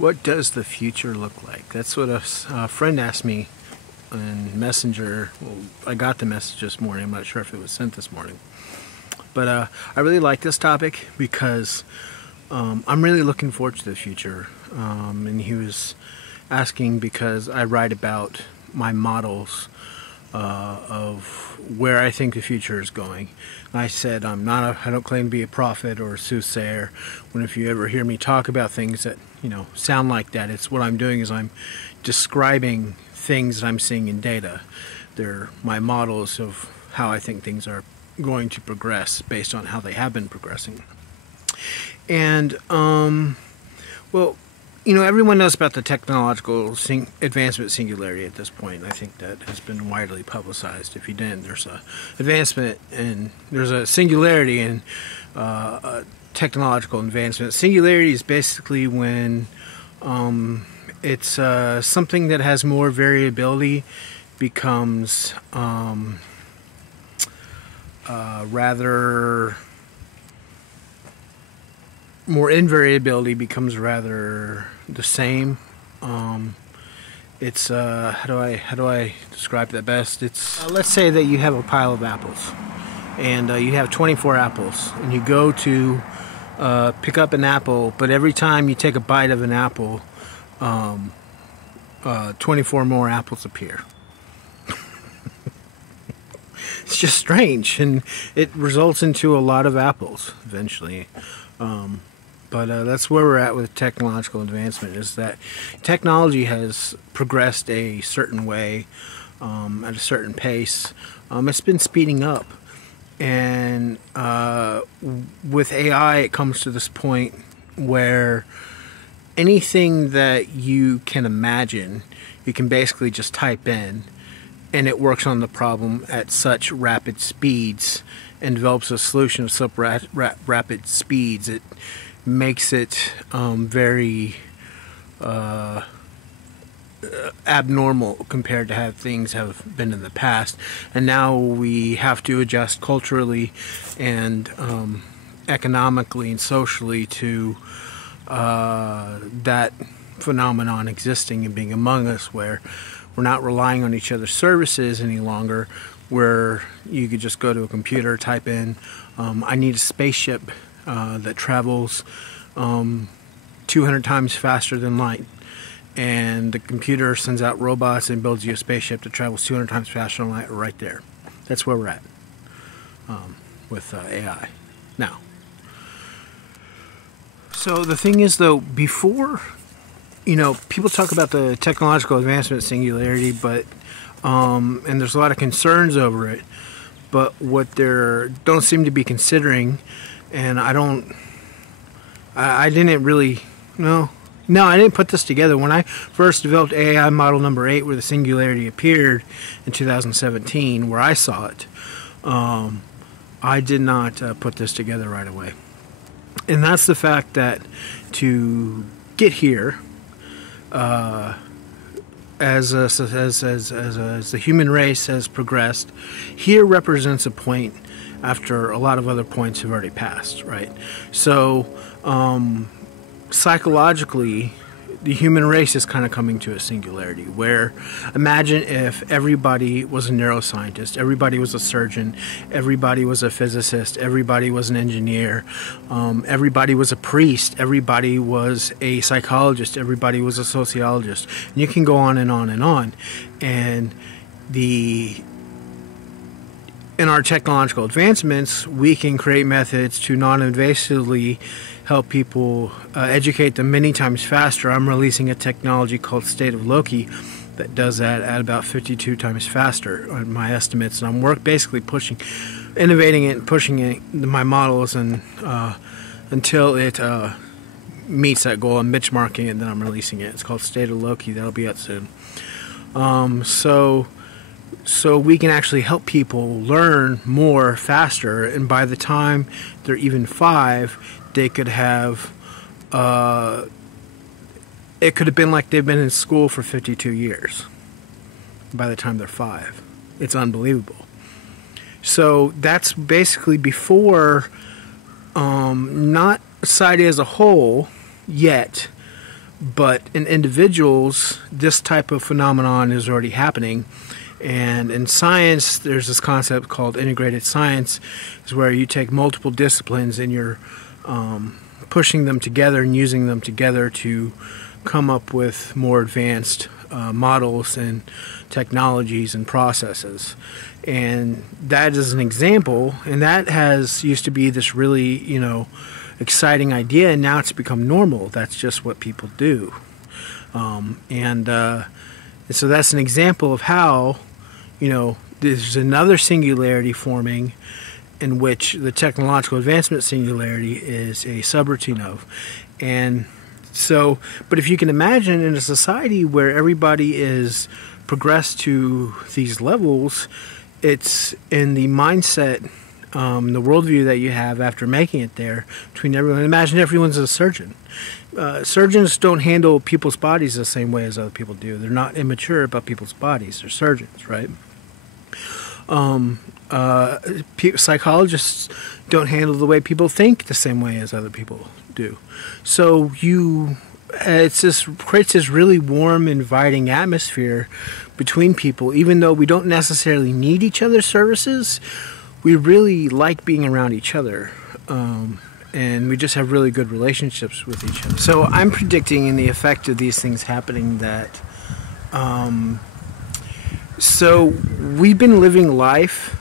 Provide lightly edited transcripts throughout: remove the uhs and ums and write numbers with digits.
What does the future look like? That's what a friend asked me in Messenger. Well, I got the message this morning. I'm not sure if it was sent this morning. But I really like this topic because I'm really looking forward to the future. And he was asking because I write about my models of where I think the future is going. And I said I don't claim to be a prophet or a soothsayer. When if you ever hear me talk about things that sound like that, it's what I'm doing is I'm describing things that I'm seeing in data. They're my models of how I think things are going to progress based on how they have been progressing. And well, everyone knows about the technological advancement singularity at this point. I think that has been widely publicized. If you didn't, there's a advancement and there's a singularity in technological advancement. Singularity is basically when it's something that has more variability becomes rather more invariability becomes rather the same. It's how do I describe that best? It's let's say that you have a pile of apples, and you have 24 apples, and you go to pick up an apple, but every time you take a bite of an apple, 24 more apples appear. It's just strange, and it results into a lot of apples eventually. But that's where we're at with technological advancement, is that technology has progressed a certain way, at a certain pace. It's been speeding up. And with AI, it comes to this point where anything that you can imagine, you can basically just type in, and it works on the problem at such rapid speeds and develops a solution of such rapid speeds. It makes it very abnormal compared to how things have been in the past. And now we have to adjust culturally and economically and socially to that phenomenon existing and being among us, where we're not relying on each other's services any longer, where you could just go to a computer, type in, I need a spaceship that travels 200 times faster than light. And the computer sends out robots and builds you a spaceship that travels 200 times faster than light right there. That's where we're at with AI now. So the thing is, though, before, people talk about the technological advancement singularity, but and there's a lot of concerns over it. But what they don't seem to be considering, and I didn't really No, I didn't put this together. When I first developed AI model number 8, where the singularity appeared in 2017, where I saw it, I did not put this together right away. And that's the fact that to get here, as the human race has progressed, here represents a point after a lot of other points have already passed, right? So, psychologically, the human race is kind of coming to a singularity, where imagine if everybody was a neuroscientist, everybody was a surgeon, everybody was a physicist, everybody was an engineer, everybody was a priest, everybody was a psychologist, everybody was a sociologist. And you can go on and on and on. And in our technological advancements, we can create methods to non-invasively help people, educate them many times faster. I'm releasing a technology called State of Loki that does that at about 52 times faster on my estimates. And I'm basically innovating it and pushing it, my models, and until it meets that goal. I'm benchmarking it, and then I'm releasing it. It's called State of Loki. That'll be out soon. So we can actually help people learn more faster, and by the time they're even 5, they could have, it could have been like they've been in school for 52 years by the time they're 5. It's unbelievable. So that's basically before, not society as a whole yet, But in individuals, this type of phenomenon is already happening. And in science, there's this concept called integrated science, is where you take multiple disciplines and you're pushing them together and using them together to come up with more advanced models and technologies and processes. And that is an example, and that has used to be this really, exciting idea, and now it's become normal. That's just what people do. And so that's an example of how, there's another singularity forming in which the technological advancement singularity is a subroutine of. And so, but if you can imagine in a society where everybody is progressed to these levels, it's in the mindset, the worldview that you have after making it there between everyone. Imagine everyone's a surgeon. Surgeons don't handle people's bodies the same way as other people do. They're not immature about people's bodies. They're surgeons, right? Psychologists don't handle the way people think the same way as other people do. So creates this really warm, inviting atmosphere between people. Even though we don't necessarily need each other's services, we really like being around each other. And we just have really good relationships with each other. So I'm predicting in the effect of these things happening that so we've been living life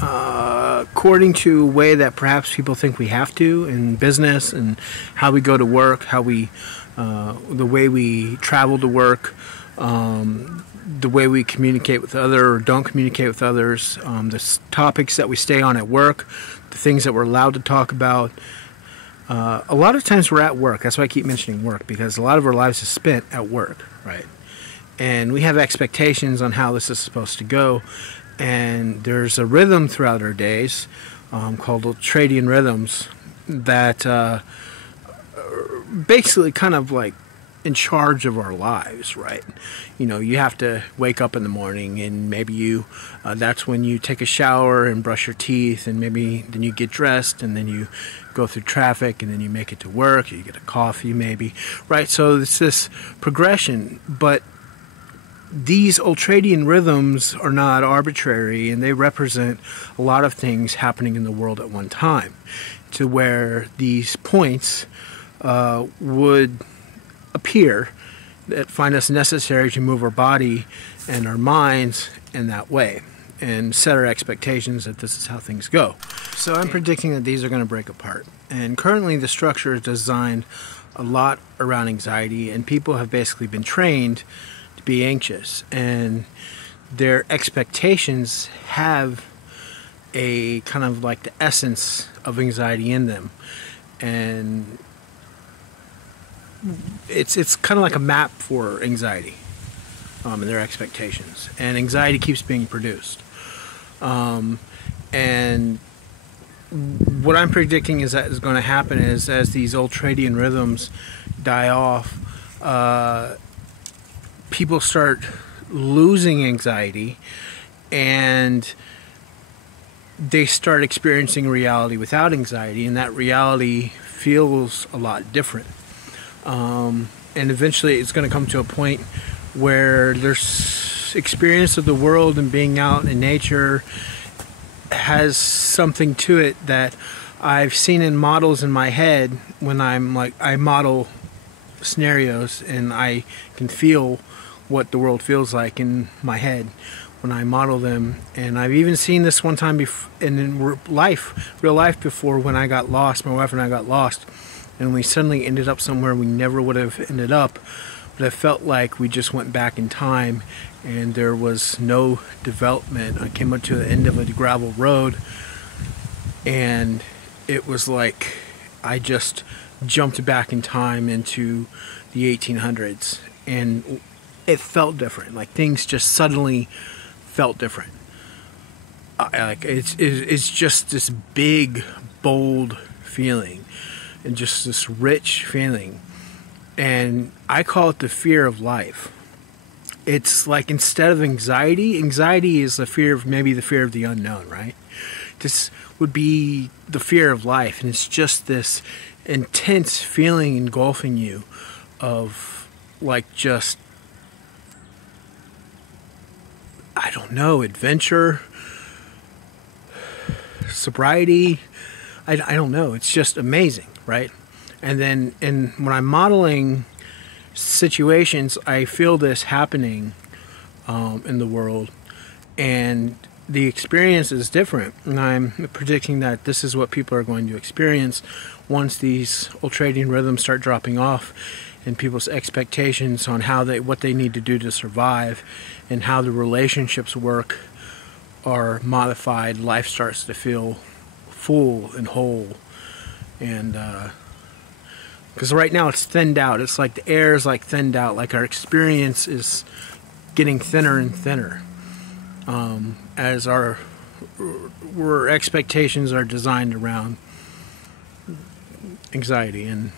according to a way that perhaps people think we have to in business, and how we go to work, how we the way we travel to work, the way we communicate with others or don't communicate with others, the topics that we stay on at work, the things that we're allowed to talk about. A lot of times we're at work. That's why I keep mentioning work, because a lot of our lives is spent at work, right? And we have expectations on how this is supposed to go. And there's a rhythm throughout our days called ultradian rhythms that basically kind of like in charge of our lives, right? You have to wake up in the morning, and maybe that's when you take a shower and brush your teeth, and maybe then you get dressed, and then you go through traffic, and then you make it to work, or you get a coffee maybe, right? So it's this progression, but these ultradian rhythms are not arbitrary, and they represent a lot of things happening in the world at one time, to where these points would appear that find us necessary to move our body and our minds in that way and set our expectations that this is how things go. So I'm predicting that these are going to break apart. And currently the structure is designed a lot around anxiety, and people have basically been trained to be anxious, and their expectations have a kind of like the essence of anxiety in them. And it's kind of like a map for anxiety and their expectations. And anxiety keeps being produced. And what I'm predicting is that is going to happen is, as these ultradian rhythms die off, people start losing anxiety, and they start experiencing reality without anxiety, and that reality feels a lot different. And eventually it's going to come to a point where there's experience of the world and being out in nature has something to it that I've seen in models in my head when I model scenarios, and I can feel what the world feels like in my head when I model them. And I've even seen this one time in real life before, when I got lost, my wife and I got lost, and we suddenly ended up somewhere we never would have ended up, but it felt like we just went back in time, and there was no development. I came up to the end of a gravel road, and it was like I just jumped back in time into the 1800s, and it felt different. Like things just suddenly felt different. It's just this big, bold feeling, and just this rich feeling. And I call it the fear of life. It's like, instead of anxiety is maybe the fear of the unknown, right? This would be the fear of life, and it's just this intense feeling engulfing you of like just, I don't know, adventure, sobriety. I don't know. It's just amazing, right? And then when I'm modeling situations, I feel this happening in the world, and the experience is different. And I'm predicting that this is what people are going to experience once these ultradian rhythms start dropping off, and people's expectations on what they need to do to survive, and how the relationships work are modified. Life starts to feel full and whole, and because right now it's thinned out. It's like the air is like thinned out. Like our experience is getting thinner and thinner as our expectations are designed around anxiety and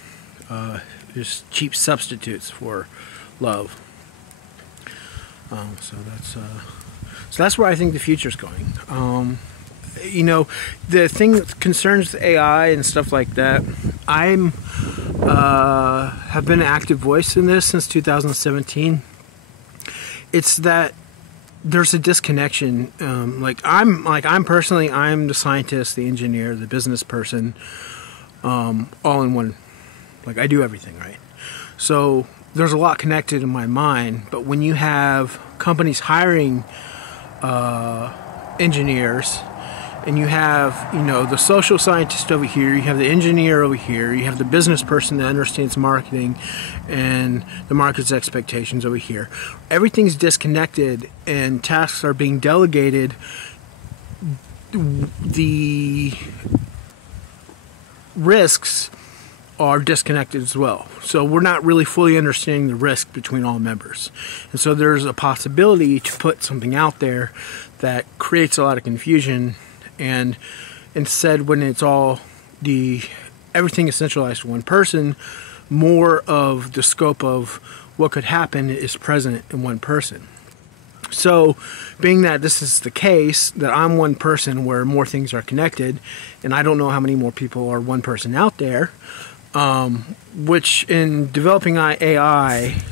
just cheap substitutes for love. So that's where I think the future's going. The thing that concerns AI and stuff like that, have been an active voice in this since 2017. It's that there's a disconnection. I'm personally, I'm the scientist, the engineer, the business person, all in one. Like, I do everything, right? So there's a lot connected in my mind. But when you have companies hiring engineers, and you have, the social scientist over here, you have the engineer over here, you have the business person that understands marketing and the market's expectations over here. Everything's disconnected and tasks are being delegated. The risks are disconnected as well. So we're not really fully understanding the risk between all members. And so there's a possibility to put something out there that creates a lot of confusion. And instead, when it's everything is centralized to one person, more of the scope of what could happen is present in one person. So, being that this is the case, that I'm one person where more things are connected, and I don't know how many more people are one person out there, which in developing AI,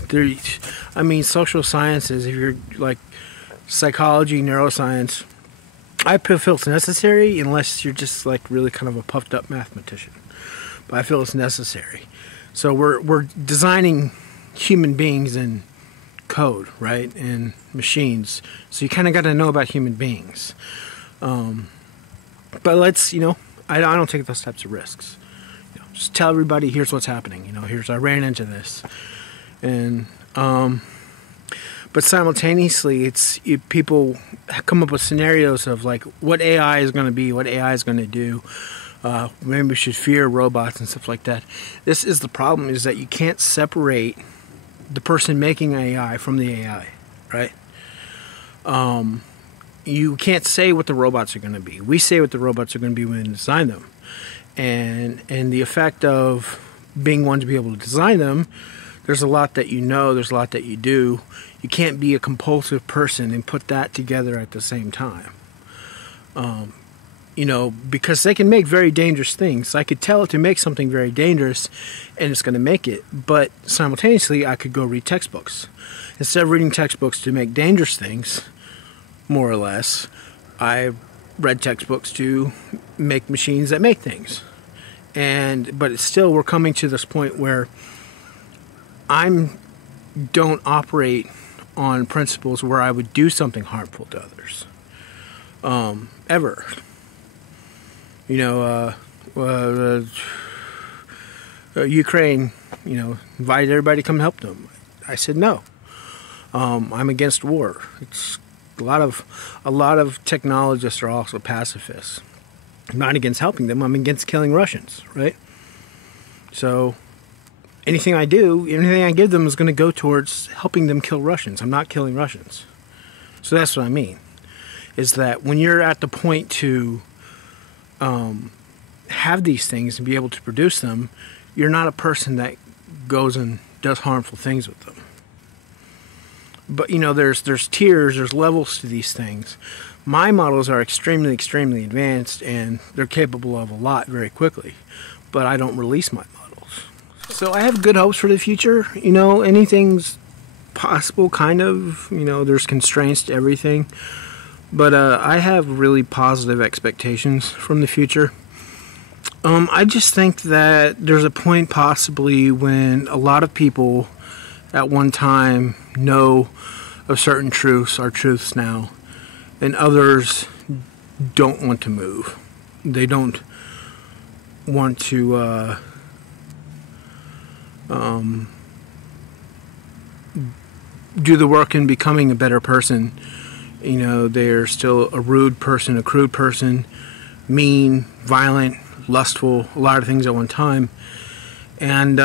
social sciences, if you're like psychology, neuroscience, I feel it's necessary unless you're just like really kind of a puffed up mathematician. But I feel it's necessary. So we're designing human beings in code, right? And machines. So you kind of got to know about human beings. But let's, I don't take those types of risks. Just tell everybody, here's what's happening. I ran into this. And but simultaneously, people come up with scenarios of like what AI is going to be, what AI is going to do. Maybe we should fear robots and stuff like that. This is the problem: is that you can't separate the person making AI from the AI, right? You can't say what the robots are going to be. We say what the robots are going to be when we design them, and the effect of being one to be able to design them. There's a lot that there's a lot that you do. You can't be a compulsive person and put that together at the same time. Because they can make very dangerous things. I could tell it to make something very dangerous, and it's going to make it. But simultaneously, I could go read textbooks. Instead of reading textbooks to make dangerous things, more or less, I read textbooks to make machines that make things. But it's still, we're coming to this point where don't operate on principles where I would do something harmful to others. Ever. Ukraine, invited everybody to come help them. I said no. I'm against war. It's a lot of technologists are also pacifists. I'm not against helping them. I'm against killing Russians, right? So anything I give them is going to go towards helping them kill Russians. I'm not killing Russians. So that's what I mean. Is that when you're at the point to have these things and be able to produce them, you're not a person that goes and does harmful things with them. But there's tiers, there's levels to these things. My models are extremely, extremely advanced, and they're capable of a lot very quickly. But I don't release my models. So I have good hopes for the future. You know, anything's possible, kind of. You know, there's constraints to everything. But I have really positive expectations from the future. I just think that there's a point possibly when a lot of people at one time know of certain truths are truths now, and others don't want to move. They don't want to do the work in becoming a better person. You know, they're still a rude person, a crude person, mean, violent, lustful, a lot of things at one time. And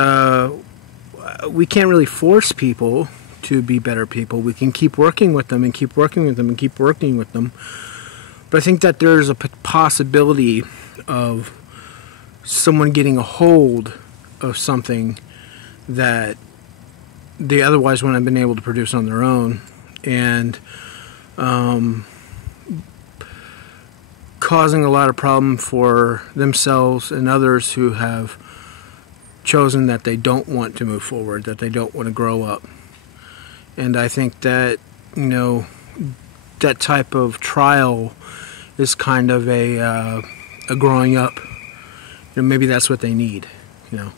we can't really force people to be better people. We can keep working with them and keep working with them and keep working with them. But I think that there's a possibility of someone getting a hold of something that they otherwise wouldn't have been able to produce on their own, and causing a lot of problem for themselves and others who have chosen that they don't want to move forward, that they don't want to grow up. And I think that, you know, that type of trial is kind of a growing up. You know, maybe that's what they need, you know.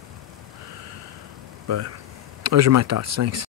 But those are my thoughts. Thanks.